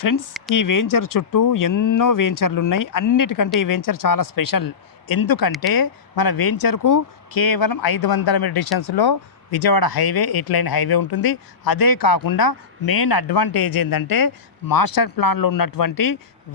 Friends, ఈ venture చుట్టూ ఎన్నో వెంచర్లు ఉన్నాయి. అన్నిటికంటే ఈ వెంచర్ చాలా స్పెషల్. ఎందుకంటే మన వెంచర్కు కేవలం 500 మీటర్ డిస్టెన్స్లో విజయవాడ హైవే 8 లైన్ హైవే ఉంటుంది. అదే కాకుండా మెయిన్ అడ్వాంటేజ్ ఏంటంటే మాస్టర్ ప్లాన్లో ఉన్నటువంటి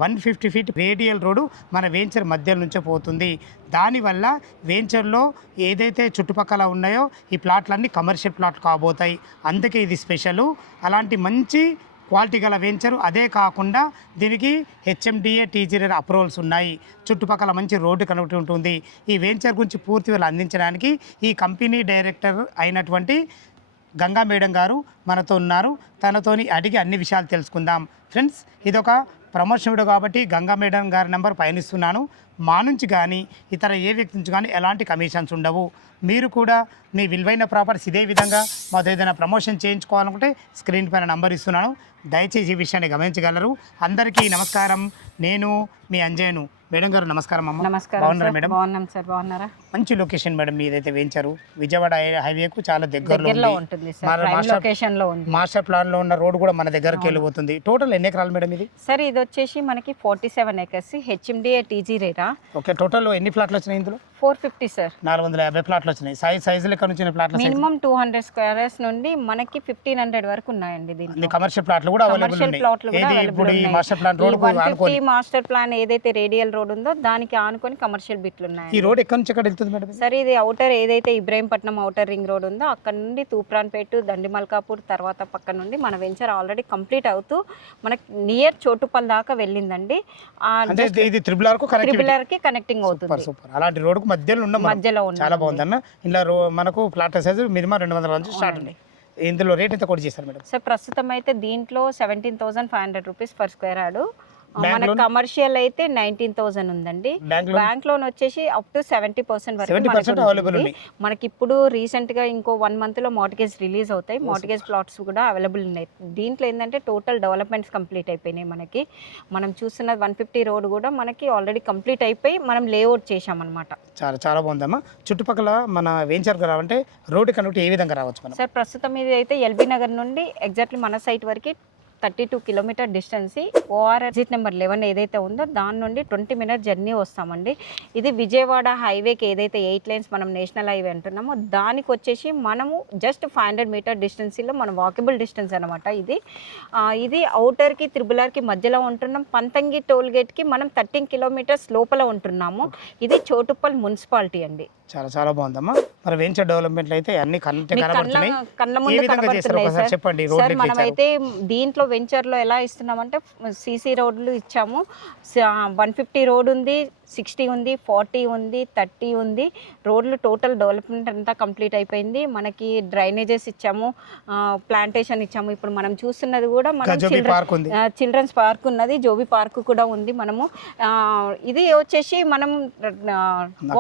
150 ఫీట్ రేడియల్ రోడ్డు మన వెంచర్ మధ్య నుంచే పోతుంది. దానివల్ల వెంచర్లో ఏదైతే చుట్టుపక్కల ఉన్నాయో ఈ ప్లాట్లన్నీ కమర్షియల్ ప్లాట్లు కాబోతాయి. అందుకే ఇది స్పెషల్. అలాంటి మంచి క్వాలిటీ గల వెంచరు. అదే కాకుండా దీనికి హెచ్ఎండిఏ టీజీఆర్ అప్రూవల్స్ ఉన్నాయి. చుట్టుపక్కల మంచి రోడ్డు కనెక్ట్ ఉంటుంది. ఈ వెంచర్ గురించి పూర్తి వివరాలు అందించడానికి ఈ కంపెనీ డైరెక్టర్ అయినటువంటి గంగా మేడం గారు మనతో ఉన్నారు. తనతోని అడిగి అన్ని విషయాలు తెలుసుకుందాం. ఫ్రెండ్స్, ఇదొక ప్రమోషన్ వీడియో కాబట్టి గంగా మేడం గారి నెంబర్ పయనిస్తున్నాను. మా నుంచి కానీ ఇతర ఏ వ్యక్తి నుంచి కానీ ఎలాంటి కమిషన్స్ ఉండవు. మీరు కూడా మీ విలువైన ప్రాపర్టీస్ ఇదే విధంగా మాతో ఏదైనా ప్రమోషన్ చేయించుకోవాలనుకుంటే స్క్రీన్ పైన నంబర్ ఇస్తున్నాను. దయచేసి ఈ విషయాన్ని గమనించగలరు. అందరికీ నమస్కారం. నేను మీ అంజయ్యను. మేడం గారు నమస్కారం అమ్మ. నమస్కారం. బాగున్నారా మేడం? బాగున్నాం సార్. బాగున్నారా? మంచి లొకేషన్ మేడం మీదైతే వెంచరు. విజయవాడ హైవేకు చాలా దగ్గరలో ఉంటుంది సార్. ప్రైమ్ లొకేషన్ లో ఉంది. మాస్టర్ ప్లాన్ లో ఉన్న రోడ్ కూడా మన దగ్గరికి వెళ్ళిపోతుంది. టోటల్ ఎన్ని ఎకరాలు మేడం ఇది? సార్ ఇది వచ్చేసి మనకి 47 acres HMDA TG RERA. Okay, total ఎన్ని ప్లాట్లు వచ్చినాయి ఇందులో? 450 సార్. 450 ప్లాట్లు వచ్చినాయి. సైజులు ఎక్కడ నుంచి ప్లాట్లు? మినిమం 200 స్క్వేర్స్ నుండి మనకి 1500 వరకు ఉన్నాయండి. దీంట్లో కమర్షియల్ ప్లాట్లు కూడా అవైలబుల్ ఉన్నాయి. ఇప్పుడు ఈ master plan road 150 master plan ఏదైతే రేడియల్ రోడ్ ఉందో దానికి ఆనుకొని కమర్షియల్ బిట్లు ఉన్నాయి. ఈ రోడ్ ఎక్కడ నుంచి ఎక్కడ వెళ్తుంది మేడం? సార్ ఇది అవుటర్ ఏదైతే ఇబ్రాహీంపట్నం అవుటర్ రింగ్ రోడ్ ఉందో అక్కడ నుండి తూప్రాన్పేట, దండిమల్కాపూర్ తర్వాత పక్క నుండి మన వెంచర్ ఆల్రెడీ కంప్లీట్ అవుతూ మనకి నియర్ చోటుపల్ దాకా వెళ్ళిందండి. ఇది త్రిబుల్ ఆర్ కి కనెక్టింగ్ అవుతుంది. సూపర్. అలాంటి రోడ్ కు మధ్యలో ఉన్న చాలా బాగుందన్న. ఇలా మనకు ప్లాట్ సైజు మినిమం 200 నుంచి స్టార్ట్ ఉన్నాయి. ఇందులో రేట్ ఎంత కూడా చేస్తారు మేడం? సార్ ప్రస్తుతం అయితే దీంట్లో 17,500 రూపీస్ పర్ స్క్వేర్ యార్డ్. మన కమర్షియల్ అయితే 19,000 ఉందండి. బ్యాంక్ లోన్ వచ్చేసి అప్ టు 70% వరకు మనకి ఇప్పుడు రీసెంట్ గా ఇంకో 1 month లో మార్ట్గేజ్ రిలీజ్ అవుతాయి. మార్ట్గేజ్ ప్లాట్స్ కూడా అవైలబుల్ ఉన్నాయి. దీంట్లో ఏంటంటే టోటల్ డెవలప్మెంట్స్ కంప్లీట్ అయిపోయినాయి. మనకి మనం చూస్తున్న 150 రోడ్ కూడా మనకి ఆల్రెడీ కంప్లీట్ అయిపోయి మనం లేఅవుట్ చేసామన్నమాట. చాలా చాలా బాగుందమ్మా. చుట్టుపక్కల మన వెంచర్ రావాలంటే రోడ్డు కనెక్ట్ ఏ విధంగా రావచ్చు? సార్ ప్రస్తుతం ఇది అయితే ఎల్బీ నగర్ నుండి ఎగ్జాక్ట్లీ మన సైట్ వరకు 32 kilometer distance. OR exit number 11 ఏదైతే ఉందో దాని నుండి 20 minute జర్నీ వస్తామండి. ఇది విజయవాడ హైవేకి ఏదైతే 8 lanes మనం నేషనల్ హైవే అంటున్నామో దానికి వచ్చేసి మనము జస్ట్ 500 మీటర్ డిస్టెన్స్లో మన వాకబుల్ డిస్టెన్స్ అనమాట. ఇది అవుటర్కి త్రిబులార్కి మధ్యలో ఉంటున్నాం. పంతంగి టోల్ గేట్కి మనం 13 kilometers లోపల ఉంటున్నాము. ఇది చోటుప్పల్ మున్సిపాలిటీ అండి. చాలా చాలా బాగుందమ్మా. మరి వెంచర్ డెవలప్మెంట్ అయితే అన్ని కళ్ళ ముందు కనబడుతున్నాయి చెప్పండి. సార్ మనమైతే దీంట్లో వెంచర్ లో ఎలా ఇస్తున్నామంటే సీసీ రోడ్లు ఇచ్చాము. 150 రోడ్ ఉంది, 60 ఉంది, 40 ఉంది, 30 ఉంది. రోడ్లు టోటల్ డెవలప్మెంట్ అంతా కంప్లీట్ అయిపోయింది. మనకి డ్రైనేజెస్ ఇచ్చాము, ప్లాంటేషన్ ఇచ్చాము. ఇప్పుడు మనం చూస్తున్నది కూడా మనం చిల్డ్రన్స్ పార్క్ ఉన్నది, జోబీ పార్క్ కూడా ఉంది. మనము ఇది వచ్చేసి మనం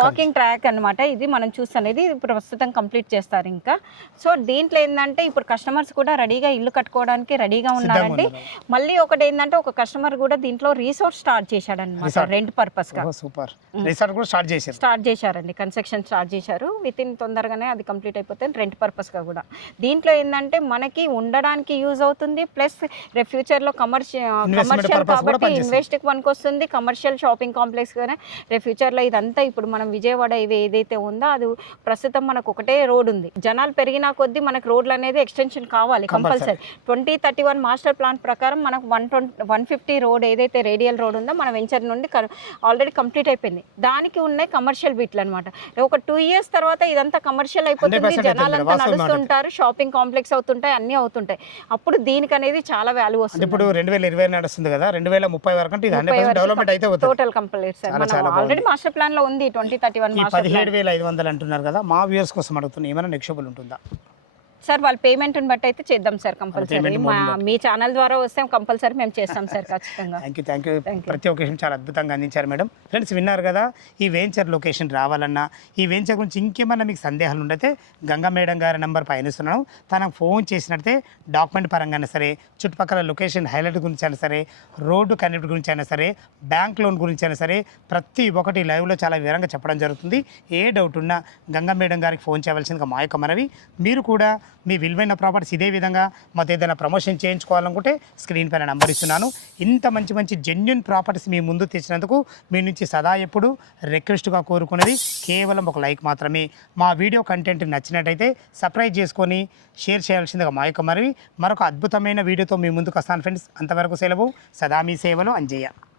వాకింగ్ ట్రాక్ అన్నమాట. ఇది మనం చూస్తున్నది ఇప్పుడు ప్రస్తుతం కంప్లీట్ చేస్తారు ఇంకా. సో దీంట్లో ఏంటంటే ఇప్పుడు కస్టమర్స్ కూడా రెడీగా ఇల్లు కట్టుకోవడానికి రెడీగా ఉన్నారండి. మళ్ళీ ఒకటి ఏంటంటే ఒక కస్టమర్ కూడా దీంట్లో రిసార్ట్ స్టార్ట్ చేశాడు అనమాట, రెంట్ పర్పస్ గా. సూపర్. రిసార్ట్ కూడా స్టార్ట్ చేశారండి. కన్స్ట్రక్షన్ స్టార్ట్ చేశారు. విత్ ఇన్ తొందరగానే అది కంప్లీట్ అయిపోతుంది. రెంట్ పర్పస్ గా కూడా దీంట్లో ఏంటంటే మనకి ఉండడానికి యూజ్ అవుతుంది. ప్లస్ ఫ్యూచర్ లో కమర్షియల్ కాబట్టి ఇన్వెస్ట్ పనికి వస్తుంది. కమర్షియల్ షాపింగ్ కాంప్లెక్స్ గానే ఫ్యూచర్ లో ఇదంతా ఇప్పుడు మనం విజయవాడ ఇవి ఏదైతే ఉందో అది ప్రస్తుతం మనకు ఒకటే రోడ్ ఉంది. జనాలు పెరిగినా కొద్దీ మనకు రోడ్లు అనేది ఎక్స్టెన్షన్ కావాలి కంపల్సరీ. 2031 మాస్టర్ ప్లాన్ ప్రకారం మనకు 150 రోడ్ ఏదైతే రేడియల్ రోడ్ ఉందో మన వెంచర్ నుండి ఆల్రెడీ కంప్లీట్ అయిపోయింది. దానికి ఉన్నాయి కమర్షియల్ బిట్లు అనమాట. ఒక 2 years తర్వాత ఇదంతా కమర్షియల్ అయిపోతుంది. జనాలంతా నడుస్తుంటారు, షాపింగ్ కాంప్లెక్స్ అవుతుంటాయి, అన్ని అవుతుంటాయి. అప్పుడు దీనికి అనేది చాలా వాల్యూ వస్తుంది. ఇప్పుడు 2020 నడుస్తుంది కదా, 2030 వరకు డెవలప్మెంట్ అయితే టోటల్ కంప్లీట్ సార్. మనం ఆల్రెడీ మాస్టర్ ప్లాన్ లో ఉంది 2031 మాస్టర్ ప్లాన్. 17,500 అంటున్నారు కదా, మా వ్యూయర్స్ కోసం అడుగుతున్నా, ఏమైనా నెగోషియబుల్ ఉంటుందా? సార్ వాళ్ళ పేమెంట్ని బట్టి అయితే చేద్దాం సార్ కంపల్సరీ. మీ ఛానల్ ద్వారా వస్తే కంపల్సరీ మేము చేస్తాం సార్ ఖచ్చితంగా. Thank you. ప్రతి ఒకేషన్ చాలా అద్భుతంగా అందించారు మేడం. ఫ్రెండ్స్ విన్నారు కదా, ఈ వెంచర్ లొకేషన్ రావాలన్నా ఈ వెంచర్ గురించి ఇంకేమన్నా మీకు సందేహాలు ఉండతే గంగా మేడం గారి నెంబర్ పయనిస్తున్నాను. తనకు ఫోన్ చేసినట్టే డాక్యుమెంట్ పరంగానే సరే, చుట్టుపక్కల లొకేషన్ హైలైట్ గురించి అయినా సరే, రోడ్డు కనెక్ట్ గురించి అయినా సరే, బ్యాంక్ లోన్ గురించి అయినా సరే, ప్రతి ఒక్కటి లైవ్లో చాలా వివరంగా చెప్పడం జరుగుతుంది. ఏ డౌట్ ఉన్నా గంగా మేడం గారికి ఫోన్ చేయవలసిందిగా మా యొక్క మనవి. మీరు కూడా మీ విలువైన ప్రాపర్టీస్ ఇదే విధంగా మాతో ఏదైనా ప్రమోషన్ చేయించుకోవాలనుకుంటే స్క్రీన్ పైన నెంబర్ ఇస్తున్నాను. ఇంత మంచి మంచి జెన్యున్ ప్రాపర్టీస్ మీ ముందు తెచ్చినందుకు మీ నుంచి సదా ఎప్పుడు రిక్వెస్ట్గా కోరుకునేది కేవలం ఒక లైక్ మాత్రమే. మా వీడియో కంటెంట్ నచ్చినట్టయితే సబ్స్క్రైబ్ చేసుకొని షేర్ చేయాల్సిందిగా మా యొక్క మరొక అద్భుతమైన వీడియోతో మీ ముందుకు వస్తాను ఫ్రెండ్స్. అంతవరకు సెలవు. సదా మీ సేవలో అంజయ్య.